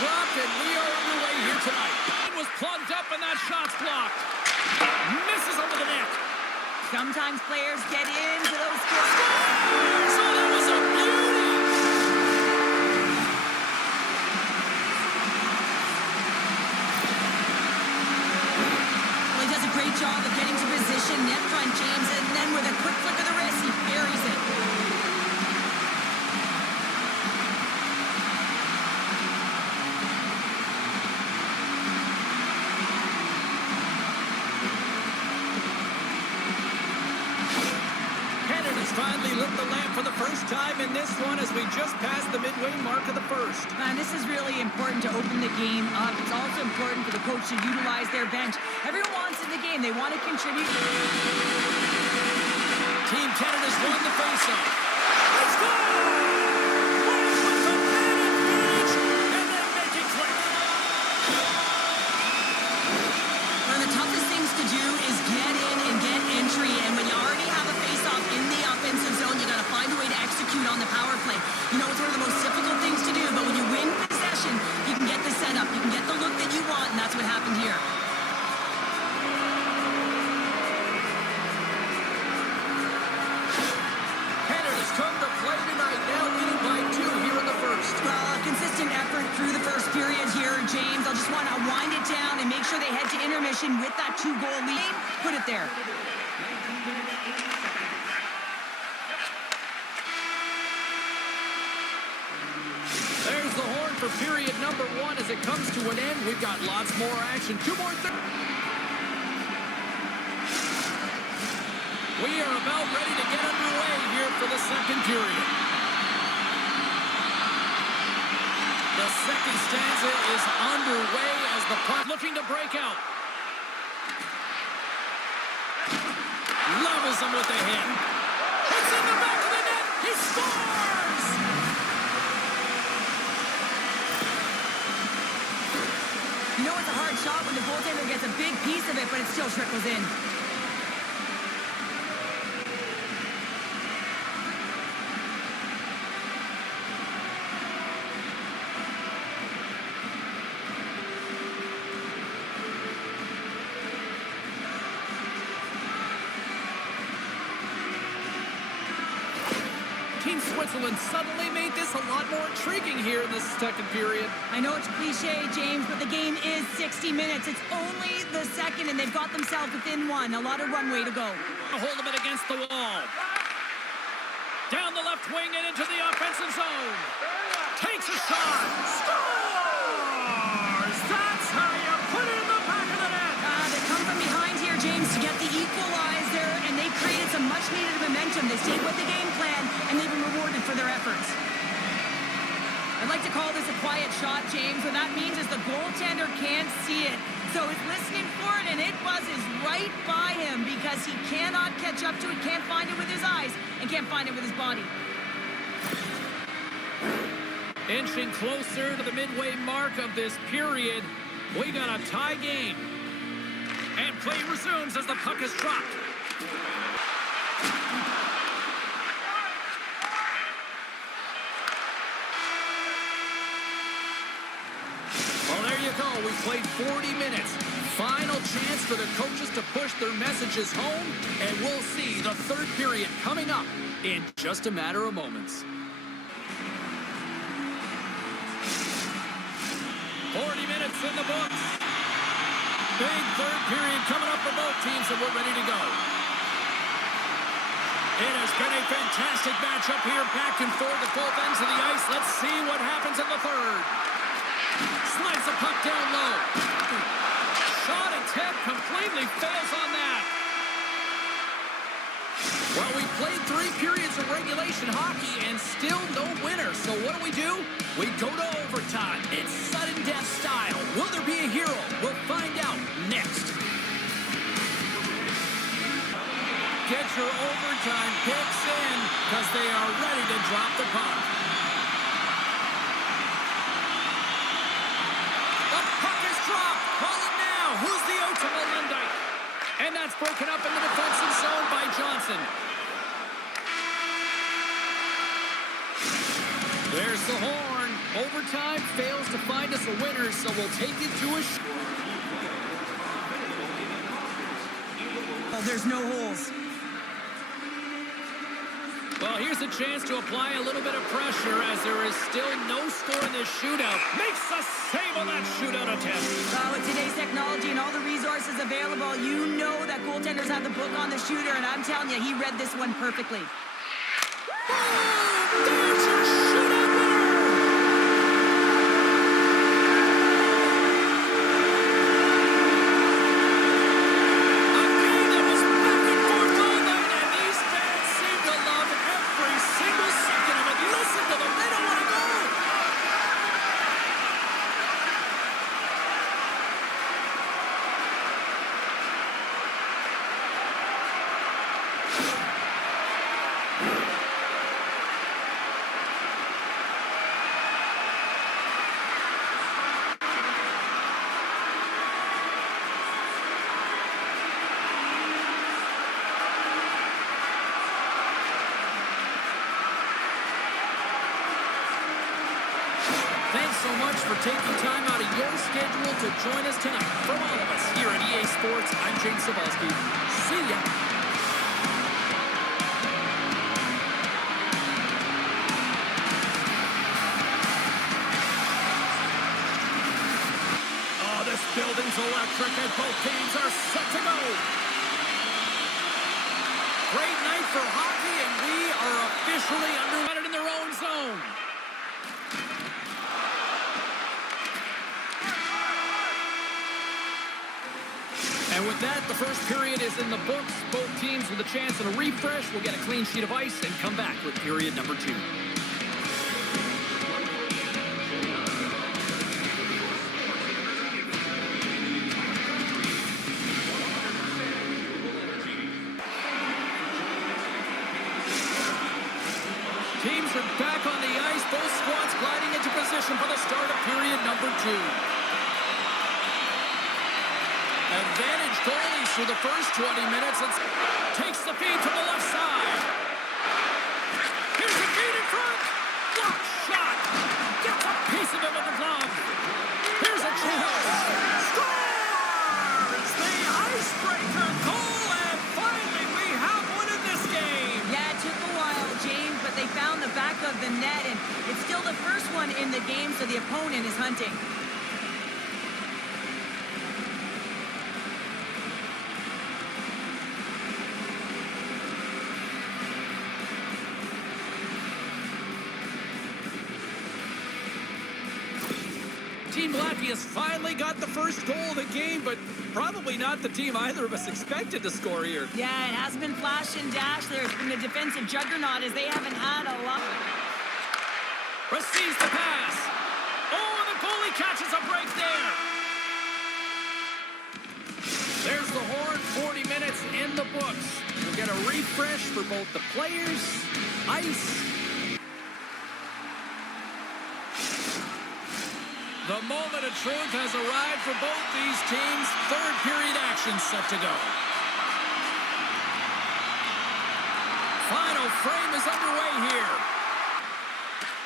dropped, and we are underway here tonight. It was plugged up, and that shot's blocked. Misses over the net. Sometimes players get into those scores. So that was a beauty. Well, he does a great job of getting to position, net front James, and then with a quick flick of the wrist, he buries it. Finally lit the lamp for the first time in this one as we just passed the midway mark of the first. Man, this is really important to open the game up. It's also important for the coach to utilize their bench. Everyone wants in the game. They want to contribute. Team Canada's won the faceoff. Let's go! With the man advantage, and then make it quick. One of the toughest things to do is get in and get entry, and when you already have a faceoff in the offensive zone, you got to find a way to execute on the power play. You know, it's one of the most difficult things to do, but when you win possession, you can get the setup, you can get the look that you want, and that's what happened here. Canada's come to play tonight, now leading by 2 here in the first. Consistent effort through the first period here, James. I'll just want to wind it down and make sure they head to intermission with that 2-goal lead. Put it there. There's the horn for period number 1 as it comes to an end. We've got lots more action. 2 more. We are about ready to get underway here for the second period. The second stanza is underway as the puck looking to break out. Levels him with the hit. It's in the back of the net. He scores! You know it's a hard shot when the goaltender gets a big piece of it, but it still trickles in. Team Switzerland suddenly made this a lot more intriguing here in this second period. I know it's cliche, James, but the game is 60 minutes. It's only the second, and they've got themselves within 1. A lot of runway to go. Hold of it against the wall. Down the left wing and into the offensive zone. Takes a shot. Scores! That's how you put it in the back of the net. They come from behind here, James, to get the equalizer, and they created some much-needed momentum. They stayed with the game plan, and they've been rewarded for their efforts. I'd like to call this a quiet shot, James. What that means is the goaltender can't see it. So he's listening for it, and it buzzes right by him because he cannot catch up to it, can't find it with his eyes, and can't find it with his body. Inching closer to the midway mark of this period, we got a tie game. And play resumes as the puck is dropped. Well, there you go. We played 40 minutes. Final chance for the coaches to push their messages home, and we'll see the third period coming up in just a matter of moments. 40 minutes in the books. Big third period coming up for both teams, and we're ready to go. It has been a fantastic matchup here, back and forth at both ends of the ice. Let's see what happens in the third. Slides the puck down low. Shot attempt completely fails on that. Well, we played 3 periods of regulation hockey and still no winner. So what do? We go to overtime. It's sudden death style. Will there be a hero? We'll find out next. Get your overtime picks in because they are ready to drop the puck. The puck is dropped. Call it now. Who's the ultimate Lundite? And that's broken up in the defensive zone by Johnson. There's the horn. Overtime fails to find us a winner, so we'll take it to a... Oh, there's no holes. Well, here's a chance to apply a little bit of pressure as there is still no score in this shootout. Makes a save on that shootout attempt. With today's technology and all the resources available, you know that goaltenders have the book on the shooter, and I'm telling you, he read this one perfectly. Oh, there's your shootout winner! Thanks so much for taking time out of your schedule to join us tonight. From all of us here at EA Sports, I'm James Cebulski. See ya. Oh, this building's electric and both teams are set to go. Great night for hockey, and we are officially underway in their own zone. And with that, the first period is in the books. Both teams with a chance at a refresh will get a clean sheet of ice and come back with period number 2. Teams are back on the ice. Both squads gliding into position for the start of period number 2. Advantage goalies through the first 20 minutes and takes the feed from the left side. Here's a feed in front. Block shot. Gets a piece of it with the glove. Here's a chance. Scores! The icebreaker goal, and finally we have one in this game. Yeah, it took a while, James, but they found the back of the net, and it's still the first one in the game, so the opponent is hunting. Team Latvia's finally got the first goal of the game, but probably not the team either of us expected to score here. Yeah, it hasn't been flash and dash. There's been a defensive juggernaut as they haven't had a lot. Receives the pass. Oh, and the goalie catches a break there. There's the horn. 40 minutes in the books. We'll get a refresh for both the players, ice. The moment of truth has arrived for both these teams. Third period action set to go. Final frame is underway here.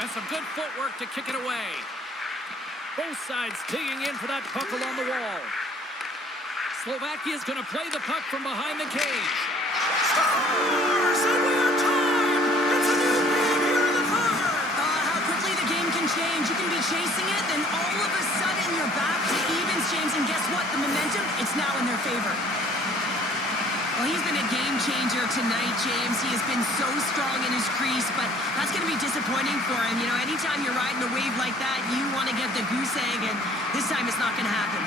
And some good footwork to kick it away. Both sides digging in for that puck along the wall. Slovakia's going to play the puck from behind the cage. Scores! And we are tied! It's a new game here in the third! How quickly the game can change. You can be chasing it, then all of a sudden you're back to evens, James, and guess what? The momentum, it's now in their favor. Well, he's been a game changer tonight, James. He has been so strong in his crease, but that's going to be disappointing for him. You know, anytime you're riding a wave like that, you want to get the goose egg, and this time it's not going to happen.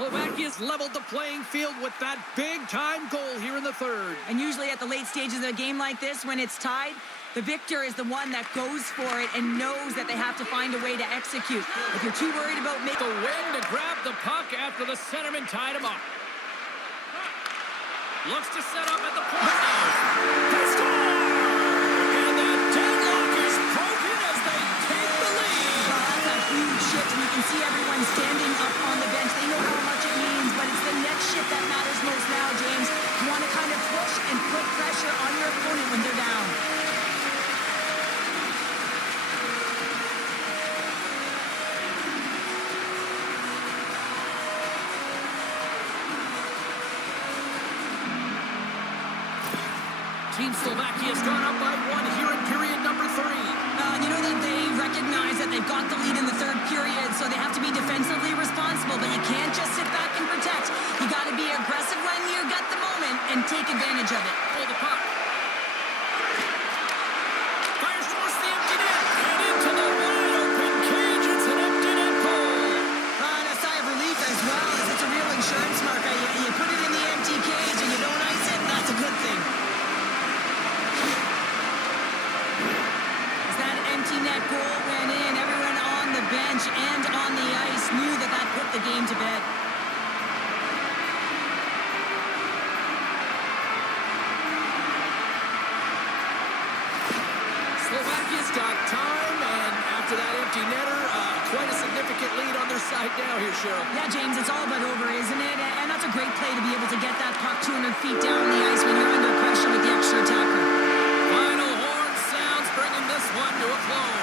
Slovakia's leveled the playing field with that big-time goal here in the third. And usually at the late stages of a game like this, when it's tied, the victor is the one that goes for it and knows that they have to find a way to execute. If you're too worried about making the win to grab the puck after the centerman tied him up. Looks to set up at the point. They score! can see everyone standing up on the bench. They know how much it means, but it's the next shift that matters most now, James. You want to kind of push and put pressure on your opponent when they're down. Team Slovakia's gone up by 1 here in period number 3. You know that they recognize that they've got the lead in the third period, so they have to be defensively responsible, but you can't just sit back and protect. You got to be aggressive when you get the moment and take advantage of it. Pull the puck. Fires towards the empty net and into the wide open cage. It's an empty net goal. And a sigh of relief as well, as it's a real insurance marker. You put it in the empty cage and you don't ice it, that's a good thing. Net goal went in. Everyone on the bench and on the ice knew that that put the game to bed. Slovakia's got time, and after that empty netter, quite a significant lead on their side now here, Cheryl. Yeah, James, it's all but over, isn't it? And that's a great play to be able to get that puck 200 feet down the ice when you're under pressure with the extra attacker. Final horn sounds, bringing this one to a close.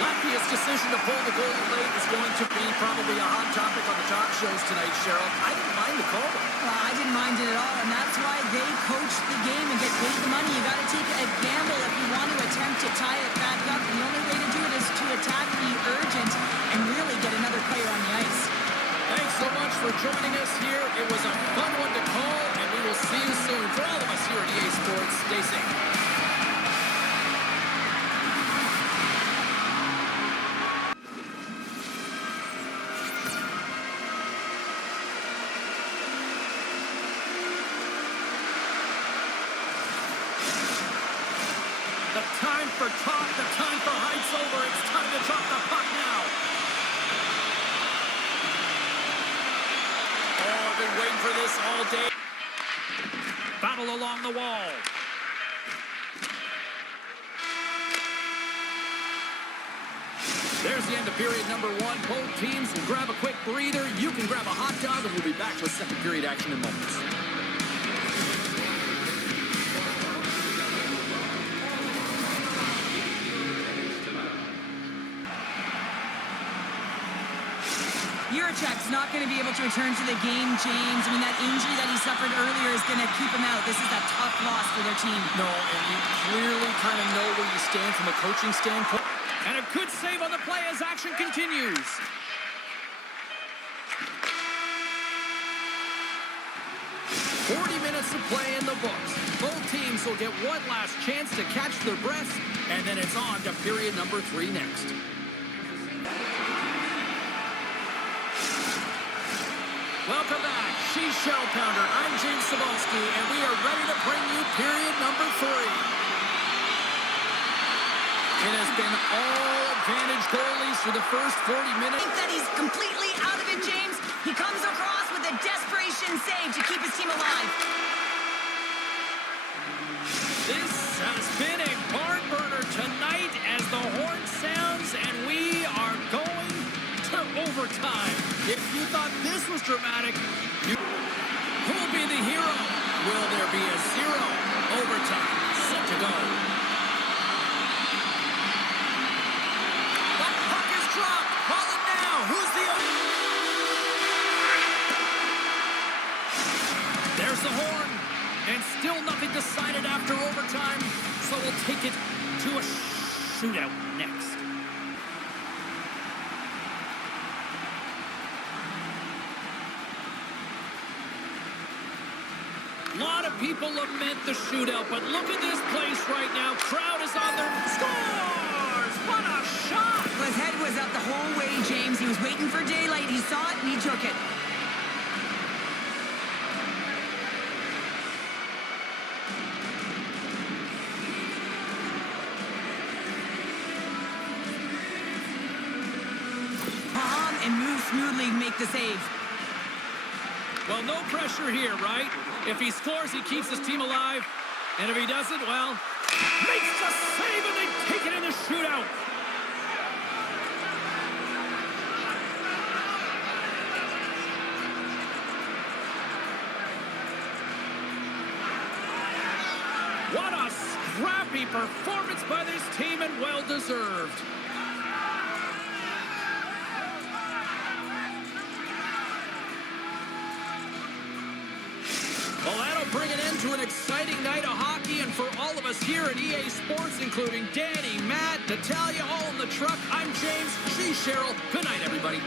Latvia's decision to pull the goal late is going to be probably a hot topic on the talk shows tonight, Cheryl. I didn't mind the call. Well, I didn't mind it at all, and that's why they coach the game and get paid the money. You got to take a gamble if you want to attempt to tie it back up. And the only way to do it is to attack the urgent and really get another player on the ice. Thanks so much for joining us here. It was a fun one to call, and we will see you soon. For all of us here at EA Sports, stay safe. The time for talk, the time for heights over. It's time to drop the puck now. Oh, I've been waiting for this all day. Battle along the wall. There's the end of period number 1. Both teams will grab a quick breather. You can grab a hot dog, and we'll be back with second period action in moments. Juracek's not going to be able to return to the game, James. I mean, that injury that he suffered earlier is going to keep him out. This is a tough loss for their team. No, and you clearly kind of know where you stand from a coaching standpoint. And a good save on the play as action continues. Minutes of play in the books. Both teams will get one last chance to catch their breaths, and then it's on to period number 3 next. Welcome back. She's Shell Pounder. I'm James Cebulski, and we are ready to bring you period number 3. It has been all advantage goalies for the first 40 minutes. I think that he's completely out of it, James. He comes across with a desperation save to keep his team alive. This has been a barn burner tonight as the horn sounds, and we are going to overtime. If you thought this was dramatic, who will be the hero? Will there be a 0? Overtime set to go. The puck is dropped. Call it now. Who's the... There's the horn. And still nothing decided after overtime. So we'll take it to a shootout next. A lot of people lament the shootout, but look at this place right now. Crowd is on their... Scores! What a shot! Well, his head was up the whole way, James. He was waiting for daylight. He saw it, and he took it. And move smoothly, make the save. Well, no pressure here, right? If he scores, he keeps his team alive. And if he doesn't, well, makes the save and they take it in the shootout. Crappy performance by this team and well-deserved. Well, that'll bring an end to an exciting night of hockey, and for all of us here at EA Sports, including Danny, Matt, Natalia, all in the truck, I'm James, she's Cheryl. Good night, everybody.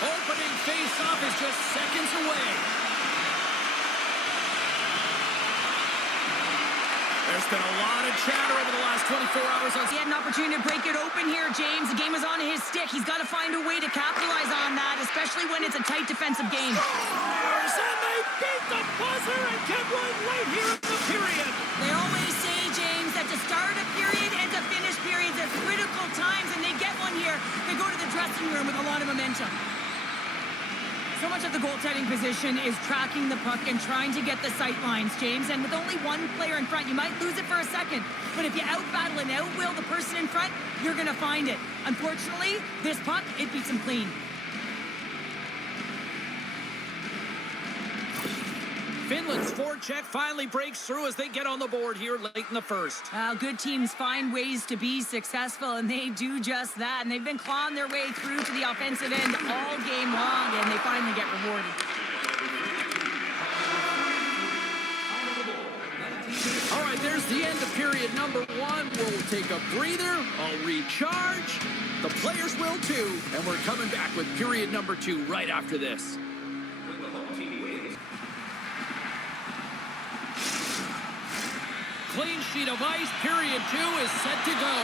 Opening face-off is just seconds away. There's been a lot of chatter over the last 24 hours. He had an opportunity to break it open here, James. The game is on his stick. He's got to find a way to capitalize on that, especially when it's a tight defensive game. And they beat the buzzer and get one right here in the period. They always say, James, that to start a period and to finish periods are critical times, and they get one here. They go to the dressing room with a lot of momentum. So much of the goaltending position is tracking the puck and trying to get the sight lines, James. And with only one player in front, you might lose it for a second. But if you out-battle and out-will the person in front, you're going to find it. Unfortunately, this puck, it beats him clean. Finland's forecheck finally breaks through as they get on the board here late in the first. Well, good teams find ways to be successful, and they do just that. And they've been clawing their way through to the offensive end all game long, and they finally get rewarded. All right, there's the end of period number one. We'll take a breather. I'll recharge. The players will too. And we're coming back with period number two right after this. Clean sheet of ice. Period two is set to go.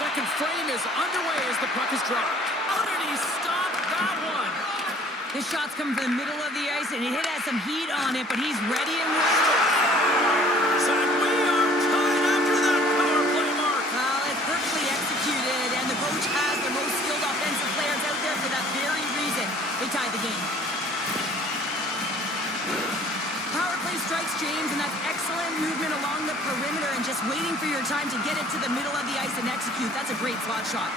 Second frame is underway as the puck is dropped. How did he stop that one? This shot's coming from the middle of the ice, and it has some heat on it, but he's ready and willing. And we are tied after that power play mark. Well, it's perfectly executed, and the coach has the most skilled offensive players out there for that very reason. They tied the game. Power play strikes, James, and that's excellent movement along the perimeter and just waiting for your time to get it to the middle of the ice and execute. That's a great slot shot.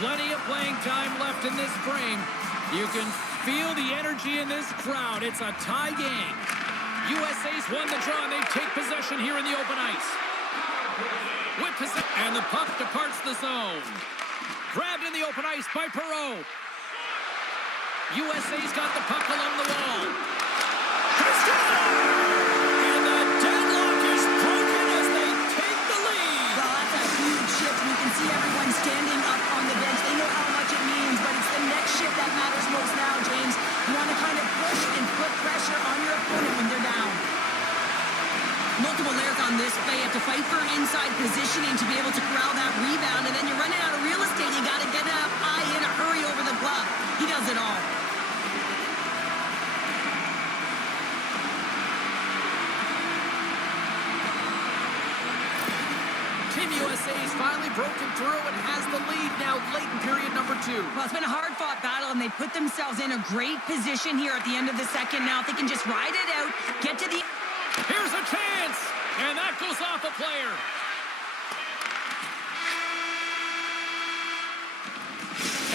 Plenty of playing time left in this frame. You can feel the energy in this crowd. It's a tie game. USA's won the draw, and they take possession here in the open ice. With possession, and the puck departs the zone. Grabbed in the open ice by Perreault. USA's got the puck along the wall. And the deadlock is broken as they take the lead. Well, that's a huge shift. You can see everyone standing up on the bench. They know how much it means, but it's the next shift that matters most now, James. You want to kind of push and put pressure on your opponent when they're down. Multiple layers on this play. You have to fight for inside positioning to be able to corral that rebound, and then you're running out of real estate. You got to get up high in a hurry over the glove. He does it all. Team USA's finally broken through and has the lead now late in period number two. Well, it's been a hard-fought battle, and they put themselves in a great position here at the end of the second. Now, if they can just ride it out, get to the... Here's a chance, and that goes off a player.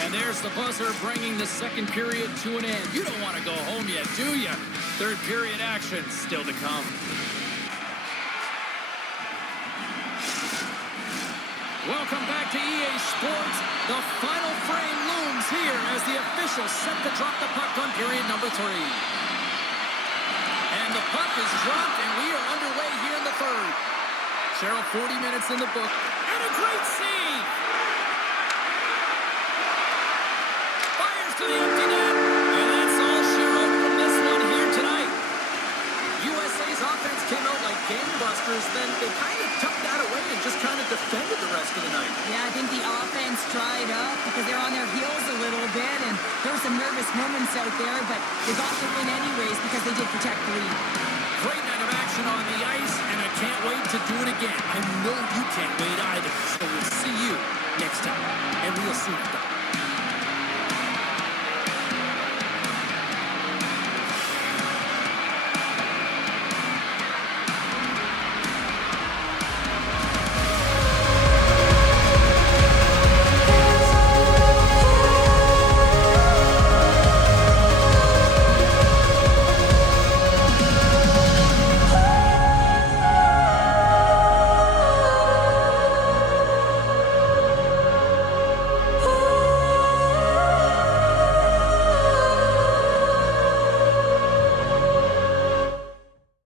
And there's the buzzer bringing the second period to an end. You don't want to go home yet, do you? Third period action still to come. Welcome back to EA Sports. The final frame looms here as the officials set to drop the puck on period number three. And the puck is dropped, and we are underway here in the third. Cheryl, 40 minutes in the book. And a great save! Fires to the empty net. And that's all she wrote from this one here tonight. USA's offense came out like gangbusters, then they kind of tucked that away and just kind of defended the rest rest of the night. Yeah, I think the offense dried up because they're on their heels a little bit, and there were some nervous moments out there, but they got the win anyways because they did protect the lead. Great night of action on the ice, and I can't wait to do it again. I know you can't wait either. So we'll see you next time. And we'll see you.